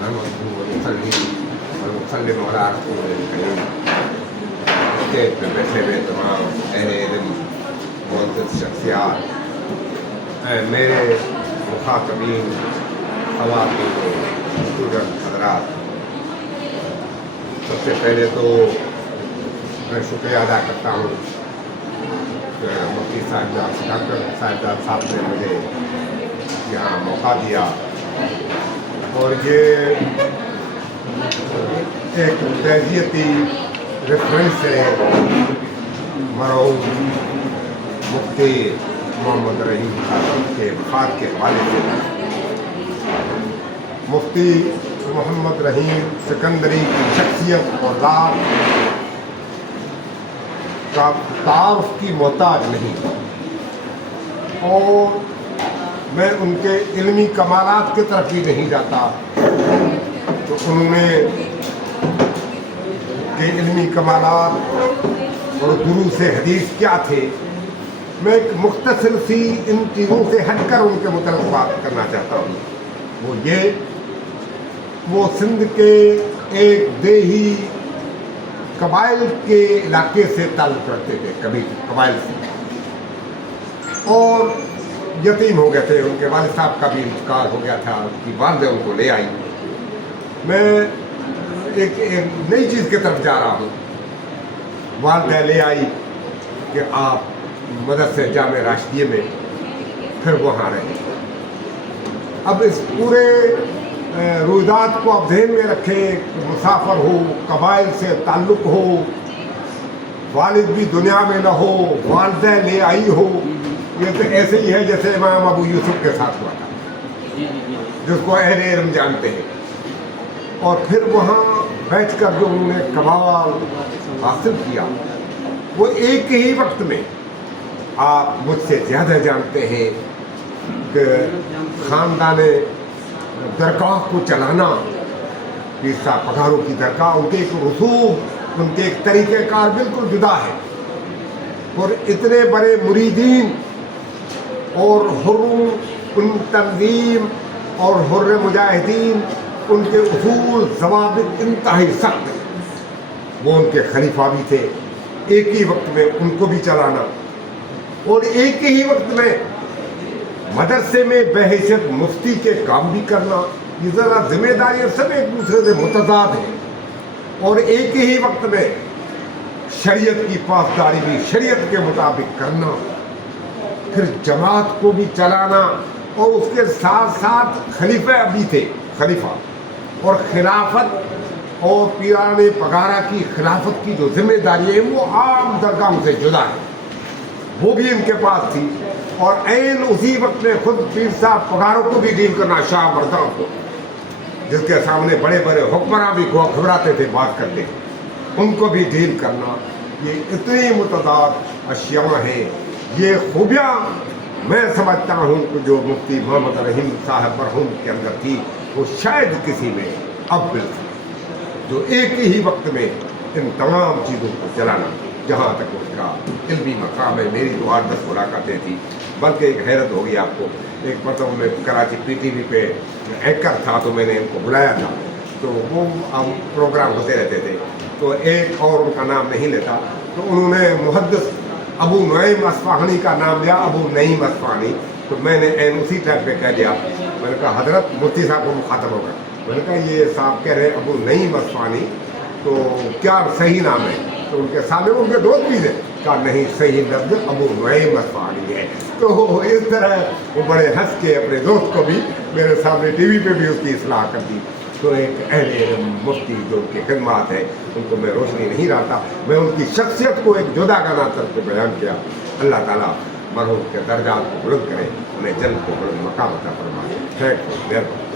نحمده ونصلي ونسلم على رسول الكريم۔ اسٹیج پہ بیٹھے ہوئے تمام اہل علم، معزز شخصیات، میرے مخاطبین، خواتین، اسٹوڈنٹ حضرات، سب سے پہلے تو میں شکریہ ادا کرتا ہوں کہ مفتی صاحبزاد ڈاکٹر صاحبزاد صاحب نے مجھے یہاں موقع دیا، اور یہ ایک تعزیتی ریفرنس ہے مرحوم مفتی محمد رحیم صاحب کے وفات کے حوالے سے۔ مفتی محمد رحیم سکندری کی شخصیت اور ذات کا تعارف کی محتاج نہیں، اور میں ان کے علمی کمالات کی طرف بھی نہیں جاتا تو انہوں نے کے علمی کمالات اور دروس حدیث کیا تھے، میں ایک مختصر سی ان چیزوں سے ہٹ کر ان کے متعلق بات کرنا چاہتا ہوں۔ وہ سندھ کے ایک دیہی قبائل کے علاقے سے تعلق رکھتے تھے، کبھی قبائل سے، اور یتیم ہو گئے تھے۔ ان کے والد صاحب کا بھی انتقال ہو گیا تھا، ان کی والدہ ان کو لے آئی۔ میں ایک نئی چیز کی طرف جا رہا ہوں۔ والدہ لے آئی کہ آپ مدرسے جامع راشدیہ میں، پھر وہاں رہے۔ اب اس پورے رویداد کو آپ ذہن میں رکھیں، مسافر ہو، قبائل سے تعلق ہو، والد بھی دنیا میں نہ ہو، والدہ لے آئی ہو، یہ تو ایسے ہی ہے جیسے امام ابو یوسف کے ساتھ ہوا تھا، جس کو اہل علم جانتے ہیں۔ اور پھر وہاں بیٹھ کر جو انہوں نے کمال حاصل کیا، وہ ایک ہی وقت میں آپ مجھ سے زیادہ جانتے ہیں کہ خاندان درگاہ کو چلانا، پیر صاحب پگاروں کی درگاہ، ان کے ایک رسوم، ان کے ایک طریقہ کار بالکل جدا ہے، اور اتنے بڑے مریدین اور حرم ان تنظیم اور حر مجاہدین، ان کے اصول ضوابط انتہائی سخت ہیں۔ وہ ان کے خلیفہ بھی تھے، ایک ہی وقت میں ان کو بھی چلانا، اور ایک ہی وقت میں مدرسے میں بحیثیت مفتی کے کام بھی کرنا، یہ ذرا ذمہ داریاں سب ایک دوسرے سے متضاد ہیں۔ اور ایک ہی وقت میں شریعت کی پاسداری بھی شریعت کے مطابق کرنا، پھر جماعت کو بھی چلانا، اور اس کے ساتھ ساتھ خلیفہ بھی تھے، خلیفہ، اور خلافت اور پیران پگارا کی خلافت کی جو ذمہ داری ہے وہ عام درگاہوں سے جدا ہے، وہ بھی ان کے پاس تھی۔ اور عین اسی وقت میں خود پیر صاحب پگاروں کو بھی ڈیل کرنا، شاہ مردان کو، جس کے سامنے بڑے بڑے حکمراں بھی گھبراتے تھے بات کرتے، ان کو بھی ڈیل کرنا، یہ اتنی متضاد اشیاء ہیں۔ یہ خوبیاں میں سمجھتا ہوں کہ جو مفتی محمد رحیم صاحب مرحوم کے اندر تھی، وہ شاید کسی میں اب مل سکے، جو ایک ہی وقت میں ان تمام چیزوں کو چلانا۔ جہاں تک اس کا علمی مقام ہے، میری جو 8-10 ملاقاتیں تھیں، بلکہ ایک حیرت ہوگی آپ کو، ایک مرتبہ میں کراچی پی ٹی وی پہ اینکر تھا تو میں نے ان کو بلایا تھا، تو وہ پروگرام ہوتے رہتے تھے، تو ایک اور ان کا نام نہیں لیتا، تو انہوں نے محدث ابو نعیم اصفہانی کا نام لیا، ابو نعیم اصفہانی، تو میں نے اسی ٹائم پہ کہہ دیا، میں نے کہا حضرت مفتی صاحب کو مخاطب ہوگا، میں نے کہا یہ صاحب کہہ رہے ابو نعیم اصفہانی، تو کیا صحیح نام ہے؟ تو ان کے سامنے ان کے دوست بھی تھے، کہا نہیں، صحیح لفظ ابو نعیم اصفہانی ہے۔ تو اس طرح وہ بڑے ہنس کے اپنے دوست کو بھی میرے سامنے ٹی وی پہ بھی اس کی اصلاح کر دی۔ تو ایک اہل علم مفتی جو ان کی خدمات ہیں، ان کو میں روشنی نہیں ڈالتا، میں ان کی شخصیت کو ایک جدا گانا طرف پہ بیان کیا۔ اللہ تعالیٰ مرحوم کے درجات کو بلند کرے، انہیں جنت کو بلند مقام عطا فرمائے۔ تھینک یو، مہربانی۔